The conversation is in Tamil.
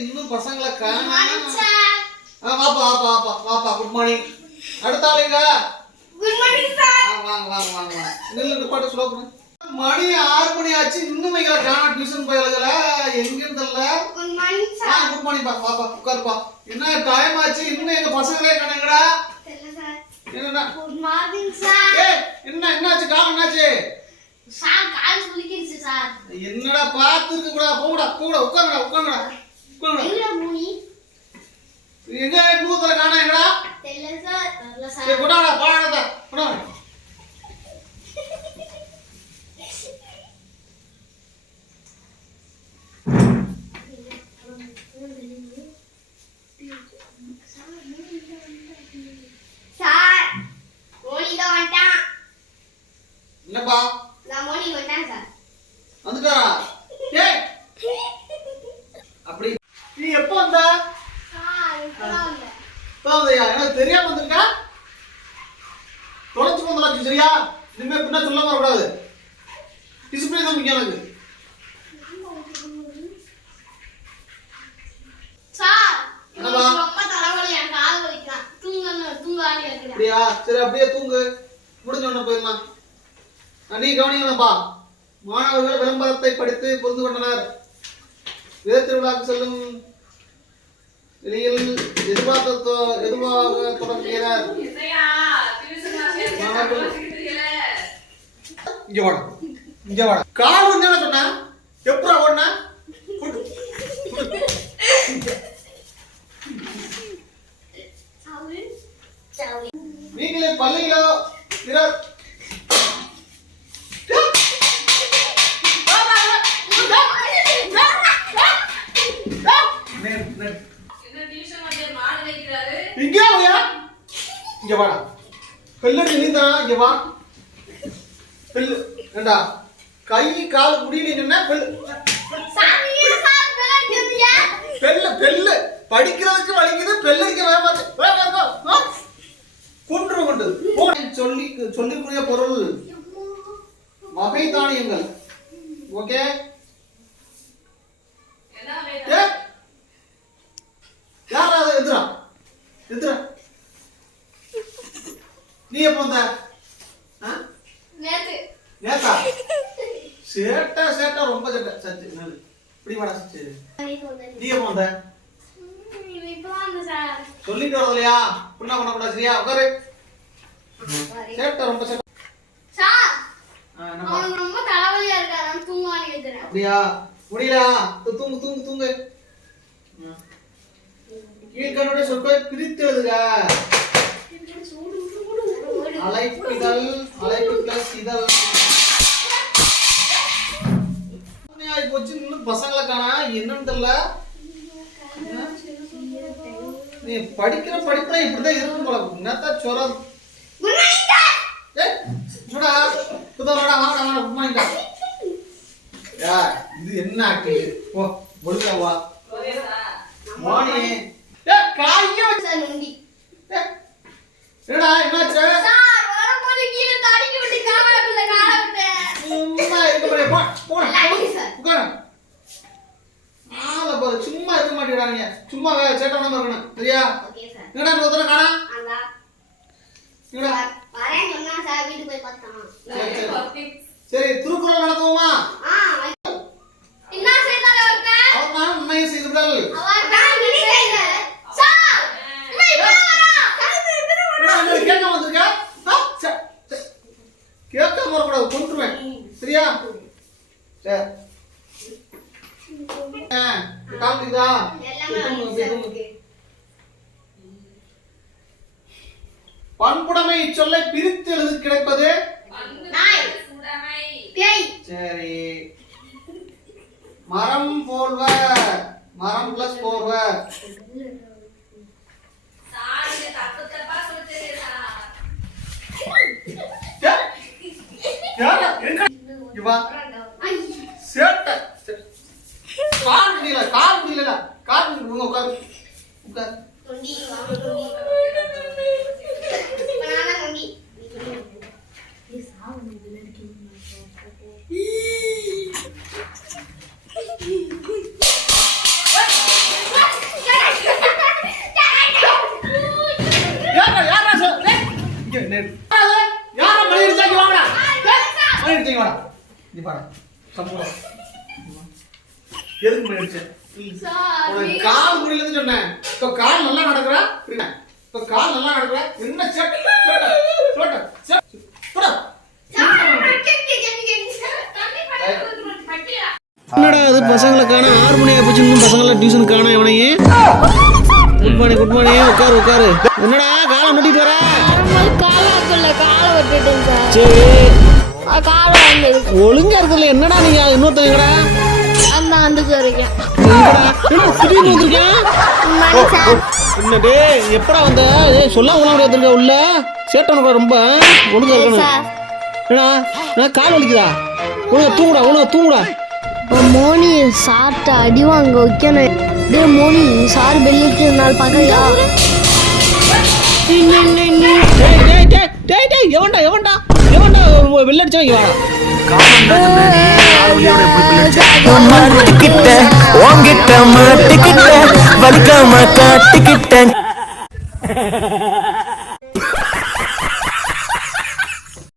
இன்னும் பசங்களை காணோம். வாப்பா வாப்பா வாப்பா வாப்பா. Good morning. அடுத்த ஆளுங்க. Good morning sir. வாங்க வாங்க வாங்க வாங்க. நில்லு பாட்டு ஸ்லோ பண்ணு. மணி 6 மணி ஆச்சு, இன்னும் எங்களை காணோம். டியூஷன் போயலகல எங்க இருந்தல்ல. Good morning sir. Good morning பா. வாப்பா உட்காருப்பா. என்ன டைம் ஆச்சு, இன்னும் எங்க பசங்களே காணோங்கடா. தெரியல சார். என்னடா? Good morning sir. ஏய் என்னாச்சு காலம் என்னாச்சு? சார் கால் சுளிக்கிச்சு சார். என்னடா பாத்துக்க கூட போடா போடா உட்காருடா உட்காருடா உட்காருடா. எங்க மூணி? எங்க மூத்தல காணோம் எங்கடா? தெரியல சார். தெரியல சார். ஏய் குடாடா பாடடா குடா. சார் மோனி தான் வந்துட்டான். என்னப்பா நான் மோனி வந்துட்டான் சார். வந்துட்டாரா? ஏய் அப்படி நீ எப்போ வந்த? சார் இப்பதான் வந்தேன். தாதையா எனக்கு தெரியாம வந்திருக்கா? தொலைச்சு வந்தலாம் சரியா? இனிமே பின்ன சொல்லாம வரக்கூடாது. டிசிப்ளின் தான் முக்கியம் எனக்கு. சார் என்னப்பா? ரொம்ப தலைவலி, எனக்கு கால் வலிக்கலாம். தூங்கான்னு இருக்கிறேன். அப்படியா? சரி அப்படியே தூங்கு. முடிஞ்ச உடனே போயிடலாம். நீ கவனிக்கலாம்ப்பா. மாணவர்கள் விளம்பரத்தை படித்து புரிந்து கொண்டனர். வேத திருவிழாக்கு செல்லும் வெளியில் எதிர்பார்க்க தொடங்குகிறார். இங்க வாடா இங்க வாடா. கால் வந்து என்ன சொன்ன? எப்படா ஓடுன? நீங்களே பள்ளியிலோ பிறர் இங்க வாயா. இங்க வாடா. பெல்லடி நீ தான். இங்க வா. பெல்லு ஏண்டா கை கால் முடியலன்னா பெல்லு பெல்லு பெல்லு படிக்கிறதுக்கு வலிக்குது, பெல்லடிக்க வேகமா குன்று கொண்டு சொல்லிக்கூடிய பொருள் வகை தானியங்கள். ஓகே யாராவது எதிரா எதிரா நீ எப்போ வந்த? நேத்தா சேட்டா ரொம்ப சேட்டா. சரி இப்படி வாடா. சரி நீ எப்போ வந்த? சொல்லிட்டு வரது இல்லையா? புண்ணா பண்ணக்கூடாது சரியா? உட்காரு. சேட்டா ரொம்ப சேட்டா. ரொம்ப தலைவலியா இருக்கா, தூங்குவான்னு கேட்கிறேன். அப்படியா? முடியல. தூங்கு தூங்கு தூங்கு. கீழ்கண்ணுடைய சொற்களை பிரித்து எழுதுக. அழைப்பிதழ் அழைப்பு பிளஸ் இதழ். போச்சு. இன்னும் பசங்களை காணா என்னன்னு தெரியல. நீ படிக்கிற படிப்புல இப்படிதான் இருக்கும் போல. என்னத்தா சொரம் இது என்ன ஆக்டிங்? ஓ ஒழுங்கா மோனி. காய்ங்க வச்சா நுண்டி. என்னடா என்னாச்சு? சார் வரும்போது கீழ தடிக்கி விட்டு காலாக்குள்ள கால விட்டேன். சும்மா இருக்க போறே. போ போடா. சார் உட்காரு. ஆள பாரு சும்மா இருக்க மாட்டேங்கறானீங்க. சும்மா சேட்டவன இருக்கணும். சரியா? Okay sir. என்னடா நோதற காணா? அங்க என்னடா வரேன் சொன்னா சார் வீட்டுக்கு போய் பார்த்தான். சரி திருக்குறள் நடத்துவோமா? என்ன செய்தால வரக்க? அவர் நான் உண்மையை செய்துவிடல். அவர் தான் விதி செய்த. சார் இவன் இப்ப வரா. என்ன கேட்க வந்திருக்க? கேட்க வரக்கூடாது, கொன்றுவேன். சரியா? சரி காமிக்குதா? பண்புடைமை இச்சொல்லை பிரித்து எழுது கிடைப்பது சரி. மரம் போல்வர். மரம் பிளஸ் போர்வர். கால் முடியல உட்காரு உட்காரு. யாரா மணி அடிச்சா இங்க வாங்கடா மணி அடிச்சீங்க வாடா நீ பாரு சம்பளம் எதுக்கு மணி அடிச்ச உனக்கு கால் முடியலன்னு சொன்னேன் இப்போ கால் நல்லா நடக்குறா இப்போ கால் நல்லா நடக்குறா என்ன சேட்ட போடா என்னடா அது பசங்களை காண 6 மணி ஆயிடுச்சு இன்னும் பசங்களை டியூஷன் காண இவனையே குட் மார்னிங் உட்காரு என்னடா காலை நட்டிட்டு வர காலை விட்டுட்டேன் சார் சரி காலை வந்து ஒழுங்கா இருக்குல்ல என்னடா நீங்க இன்னொருத்தங்கடா அந்த வரைக்கும் திடீர்னு வந்திருக்கேன் என்ன டே எப்படா வந்த சொல்ல உள்ள உள்ள சேட்டனுக்கு ரொம்ப ஒழுங்கா இருக்கணும் ஏடா நான் கால் வலிக்குதா ஒழுங்கா தூங்குடா மோனி சாப்பிட்ட அடி வாங்க வைக்கணும் டே மோனி சார் பெல்லிக்கு நாள் பார்க்கலையா எவன்டா வெள்ளடிச்சா மாட்டிக்கிட்ட உன்கிட்ட மாட்டிக்கிட்ட வலிக்காம காட்டிக்கிட்ட